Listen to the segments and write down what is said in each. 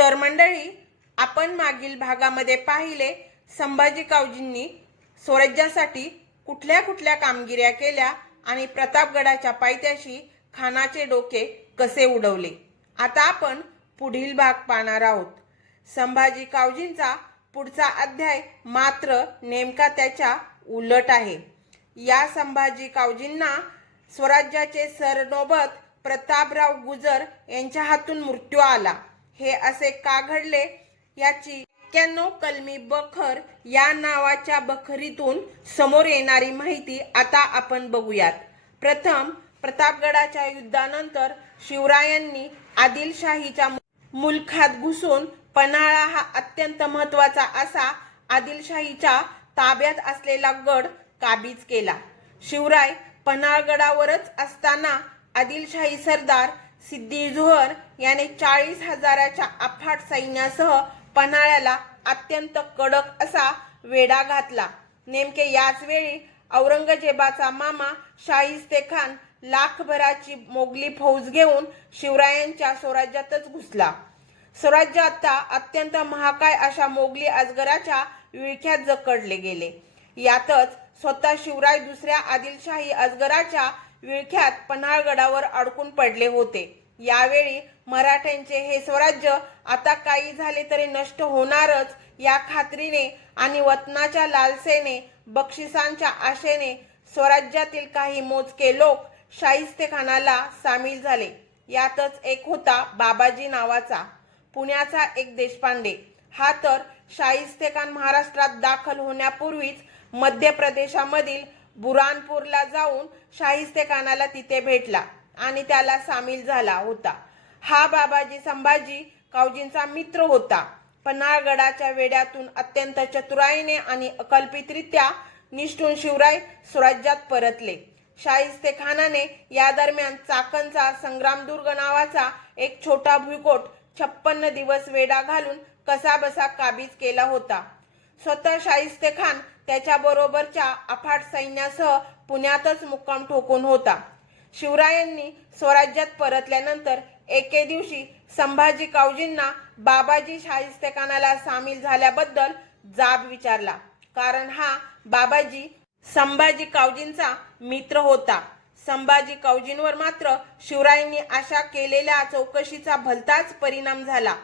तर मंडळी आपण मागील भागामध्ये पाहिले संभाजी कावजींनी स्वराज्यासाठी कुठल्या कुठल्या कामगिऱ्या केल्या आणि प्रतापगडाच्या पायथ्याशी खानाचे डोके कसे उडवले? आता आपण पुढील भाग पाहणार आहोत. संभाजी कावजींचा पुढचा अध्याय मात्र नेमका त्याच्या उलट आहे. या संभाजी कावजींना स्वराज्याचे सरनोबत प्रतापराव गुजर यांच्या हातून मृत्यू आला. हे असे का घडले? याची एक्क्याण्णव कलमी बखर या नावाच्या बखरीतून समोर येणारी माहिती आता आपण बघूयात. प्रथम प्रतापगडाच्या युद्धानंतर शिवरायांनी आदिलशाहीच्या मुलखात घुसून पन्हाळा हा अत्यंत महत्त्वाचा असा आदिलशाहीच्या ताब्यात असलेला गड काबीज केला. शिवराय पन्हाळगडावरच असताना आदिलशाही सरदार सिद्दी जुहर याने चाळीस हजाराच्या अफाट सैन्यासह पन्हाळ्याला अत्यंत कडक असा वेढा घातला. नेमके याच वेळी औरंगजेबाचा मामा शाहिस्ते खान लाखभराची मोगली फौज घेऊन शिवरायांच्या स्वराज्यातच घुसला. स्वराज्य आता अत्यंत महाकाय अशा मोगली अजगराच्या विळख्यात जकडले गेले. यातच स्वतः शिवराय दुसऱ्या आदिलशाही अजगराच्या विळख्यात पन्हाळगडावर अडकून पडले होते. यावेळी मराठ्यांचे हे स्वराज्य आता काही झाले तरी नष्ट होणारच या खात्रीने आणि वतनाच्या लालसेने बक्षिसांच्या आशेने स्वराज्यातील काही मोजके लोक शाहिस्तेखानाला सामील झाले. यातच एक होता बाबाजी नावाचा. पुण्याचा एक देशपांडे. हा तर शाहिस्तेखान महाराष्ट्रात दाखल होण्यापूर्वीच मध्य प्रदेशामधील बुरानपूरला जाऊन शाहिस्ते खानाला तिथे भेटला आणि त्याला सामील झाला होता. हा बाबाजी संभाजी कावजींचा मित्र होता. पन्हाळगडाच्या वेड्यातून अत्यंत चतुराईने आणि अकल्पितरित्या निष्ठून शिवराय स्वराज्यात परतले. शाहिस्ते खानाने या दरम्यान चाकणचा संग्रामदुर्ग नावाचा एक छोटा भुईकोट छप्पन्न दिवस वेडा घालून कसाबसा काबीज केला होता. स्वतः शाहिस्ते खान त्याच्या बरोबरच्या अफाट सैन्यासह पुण्यातच मुक्काम ठोकून होता. शिवरायांनी स्वराज्यात परतल्यानंतर एके दिवशी संभाजी कावजींना बाबाजी शाहिस्तेखानाला सामील झाल्याबद्दल जाब विचारला. कारण हा बाबाजी संभाजी कावजींचा मित्र होता. संभाजी कावजींवर मात्र शिवरायांनी आशा केलेल्या चौकशीचा भलताच परिणाम झाला.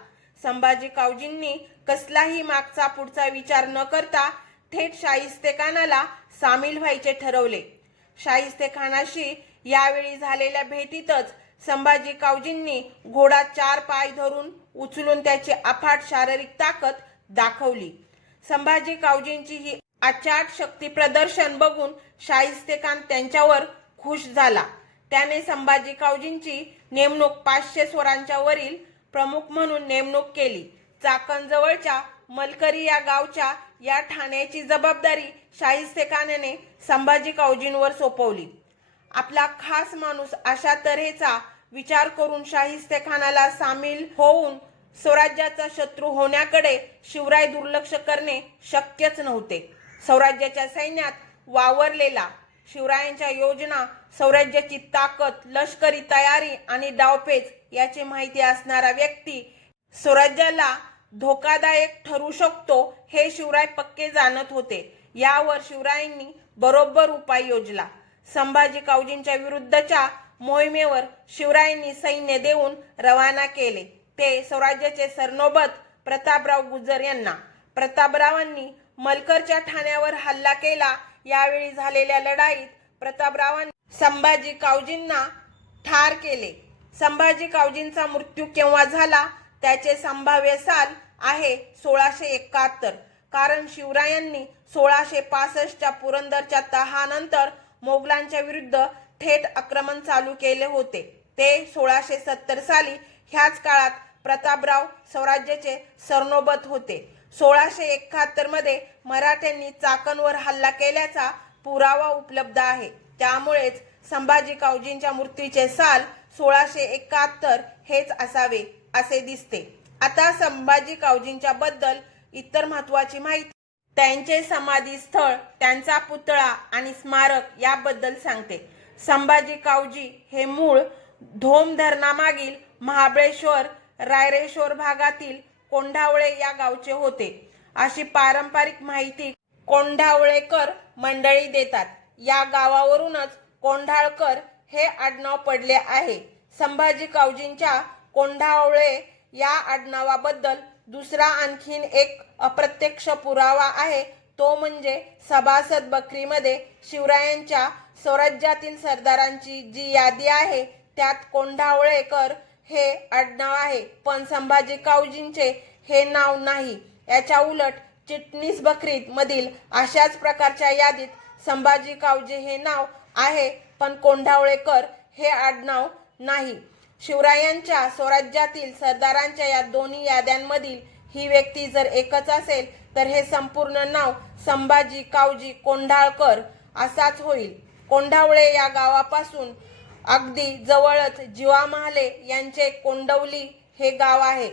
संभाजी कावजींनी कसलाही मागचा पुढचा विचार न करता थेट शाहिस्ते खानाला सामील व्हायचे ठरवले. शाहिस्ते खानाशी यावेळी झालेल्या भेटीतच संभाजी कावजींनी घोडा चार पाय धरून उचलून त्याची अफाट शारीरिक ताकद दाखवली. संभाजी कावजींची ही अचाट शक्ती प्रदर्शन बघून शाहिस्ते खान त्यांच्यावर खुश झाला. त्याने संभाजी कावजींची नेमणूक पाचशे स्वरांच्या वरील प्रमुख म्हणून नेमणूक केली. चाकणजवळच्या मलकरी या गावच्या या ठाण्याची जबाबदारी शाहिस्तेखानाने संभाजी कावजींवर सोपवली. आपला खास माणूस अशा तऱ्हेचा विचार करून शाहिस्ते खानाला सामील होऊन स्वराज्याचा शत्रू होण्याकडे शिवराय दुर्लक्ष करणे शक्यच नव्हते. स्वराज्याच्या सैन्यात वावरलेला शिवरायांच्या योजना स्वराज्याची ताकद लष्करी तयारी आणि डावपेच याची माहिती असणारा व्यक्ती स्वराज्याला धोकादायक ठरू शकतो हे शिवराय पक्के जाणत होते. यावर शिवरायांनी बरोबर उपाय योजला. संभाजी कावजींच्या विरुद्धच्या मोहिमेवर शिवरायांनी सैन्य देऊन रवाना केले. ते स्वराज्याचे सरनोबत प्रतापराव गुजर यांना. प्रतापरावांनी मलकरच्या ठाण्यावर हल्ला केला. यावेळी झालेल्या लढाईत प्रतापरावांनी संभाजी कावजींना ठार केले. संभाजी कावजींचा मृत्यू केव्हा झाला? त्याचे संभाव्य साल आहे सोळाशे एकाहत्तर. कारण शिवरायांनी सोळाशे पासष्टच्या पुरंदरच्या तहानंतर मोगलांच्या विरुद्ध थेट आक्रमण चालू केले होते. ते सोळाशे सत्तर साली ह्याच काळात प्रतापराव स्वराज्याचे सरनोबत होते. सोळाशे एकाहत्तरमध्ये मराठ्यांनी चाकणवर हल्ला केल्याचा पुरावा उपलब्ध आहे. त्यामुळेच संभाजी कावजींच्या मृत्यूचे साल सोळाशे एकाहत्तर हेच असावे असे दिसते. आता संभाजी कावजींच्या बद्दल इतर महत्वाची माहिती त्यांचे समाधी स्थळ त्यांचा पुतळा आणि स्मारक याबद्दल सांगते. संभाजी कावजी हे मूळ धोम धरणामागील महाबळेश्वर रायरेश्वर भागातील कोंढावळे या गावचे होते. अशी पारंपरिक माहिती कोंढावळेकर मंडळी देतात. या गावावरूनच कोंढाळकर हे आडनाव पडले आहे. संभाजी कावजींच्या कोंढावळे या आडनावाबद्दल दुसरा आणखीन एक अप्रत्यक्ष पुरावा आहे. तो म्हणजे सभासद बकरीमध्ये शिवरायांच्या स्वराज्यातील सरदारांची जी यादी आहे त्यात कोंढावळेकर हे आडनाव आहे. पण संभाजी कावजींचे हे नाव नाही. याच्या उलट चिटणीस बकरीत मधील अशाच प्रकारच्या यादीत संभाजी कावजे हे नाव आहे पण कोंढावळेकर हे आडनाव नाही. शिवरायांच्या स्वराज्यातील सरदारांच्या या दोन्ही याद्यांमधील ही व्यक्ती जर एकच असेल तर हे संपूर्ण नाव संभाजी कावजी कोंढाळकर असाच होईल. कोंढावळे या गावापासून अगदी जवळच जिवा महाले यांचे कोंडवली हे गाव आहे.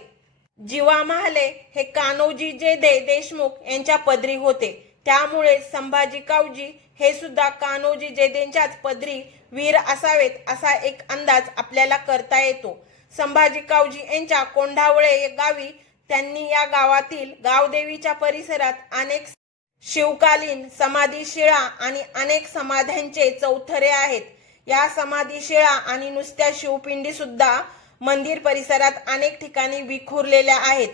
जिवा महाले हे कान्होजी जेदे देशमुख यांच्या पदरी होते. त्यामुळे संभाजी कावजी हे सुद्धा कान्होजी जेदेंच्याच पदरी वीर असावेत असा एक अंदाज आपल्याला करता येतो. संभाजी कावजी यांच्या कोंढावळे गावी त्यांनी या गावातील गावदेवीच्या परिसरात अनेक शिवकालीन समाधीशिळा आणि अनेक समाध्यांचे चौथरे आहेत. या समाधीशिळा आणि नुसत्या शिवपिंडी सुद्धा मंदिर परिसरात अनेक ठिकाणी विखुरलेल्या आहेत.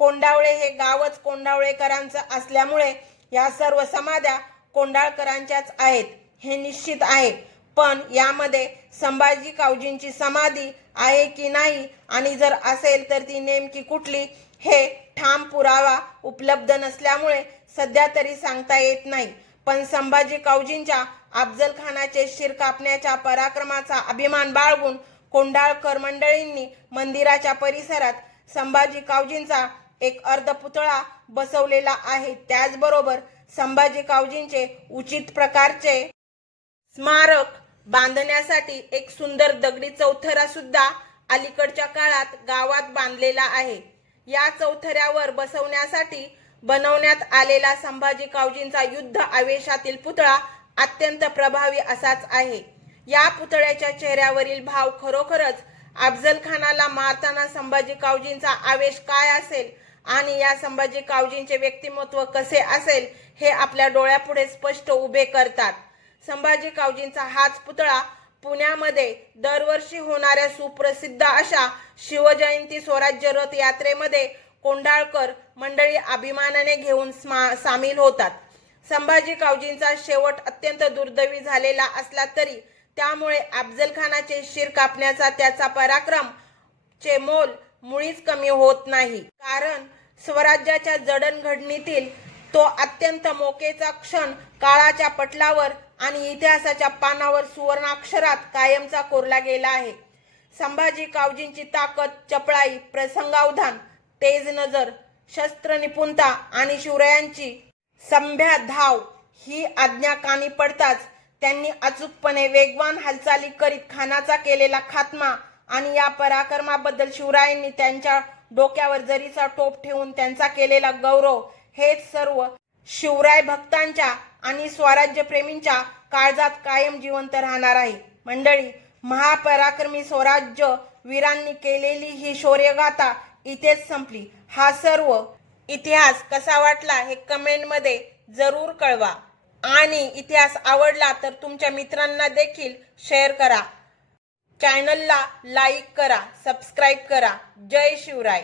कोंडावळे हे गावच कोंडावळेकरांचं असल्यामुळे या सर्व समाध्या कोंडाळकरांच्याच आहेत. हे निश्चित आहे. पण यामध्ये संभाजी कावजींची समाधी आहे की नाही आणि जर असेल तर ती नेमकी कुठली हे ठाम पुरावा उपलब्ध नसल्यामुळे सध्या तरी सांगता येत नाही. पण संभाजी कावजींच्या अफजल खानाचे शिर कापण्याच्या पराक्रमाचा अभिमान बाळगून कोंडाळकर मंडळींनी मंदिराच्या परिसरात संभाजी कावजींचा एक अर्ध पुतळा बसवलेला आहे. त्याचबरोबर संभाजी कावजींचे उचित प्रकारचे स्मारक बांधण्यासाठी एक सुंदर दगडी चौथरा सुद्धा अलीकडच्या काळात गावात बांधलेला आहे. या चौथऱ्यावर बसवण्यासाठी बनवण्यात आलेला संभाजी कावजींचा युद्ध आवेशातील पुतळा अत्यंत प्रभावी असाच आहे. या पुतळ्याच्या चेहऱ्यावरील भाव खरोखरच अफजल खानाला मारताना संभाजी कावजींचा आवेश काय असेल आणि या संभाजी कावजींचे व्यक्तिमत्व कसे असेल हे आपल्या डोळ्यापुढे स्पष्ट उभे करतात. संभाजी कावजींचा हाच पुतळा पुण्यामध्ये दरवर्षी होणाऱ्या सुप्रसिद्ध अशा शिवजयंती स्वराज्य रथ यात्रेमध्ये कोंडाळकर मंडळी अभिमानाने घेऊन स्मा- सामील होतात. संभाजी कावजींचा शेवट अत्यंत दुर्दैवी झालेला असला तरी त्यामुळे अफजल खानाचे शिर कापण्याचा त्याचा पराक्रम चे मोल मुळीच कमी होत नाही. कारण स्वराज्याच्या जडणघडणीतील तो अत्यंत मोकेचा क्षण काळाच्या पटलावर आणि इतिहासाच्या पानावर सुवर्णाक्षरात कायमचा कोरला गेला आहे. संभाजी कावजींची ताकद चपळाई प्रसंगावधान तेज नजर शस्त्र निपुणता आणि शिवरायांची संभ्या धाव ही आज्ञा कानी पडताच त्यांनी अचूकपणे वेगवान हालचाली करीत खानाचा केलेला खात्मा आणि या पराक्रमाबद्दल शिवरायांनी त्यांच्या डोक्यावर जरीचा टोप ठेवून त्यांचा केलेला गौरव हेच सर्व शिवराय भक्तांच्या आणि स्वराज्य प्रेमींच्या काळजात कायम जिवंत राहणार आहे. मंडळी महापराक्रमी स्वराज्य वीरांनी केलेली ही शौर्यगाथा इथेच संपली. हा सर्व इतिहास कसा वाटला हे कमेंटमध्ये जरूर कळवा. आणि इतिहास आवडला तर तुमच्या मित्रांना देखील शेअर करा. चॅनलला लाईक करा सबस्क्राईब करा. जय शिवराय.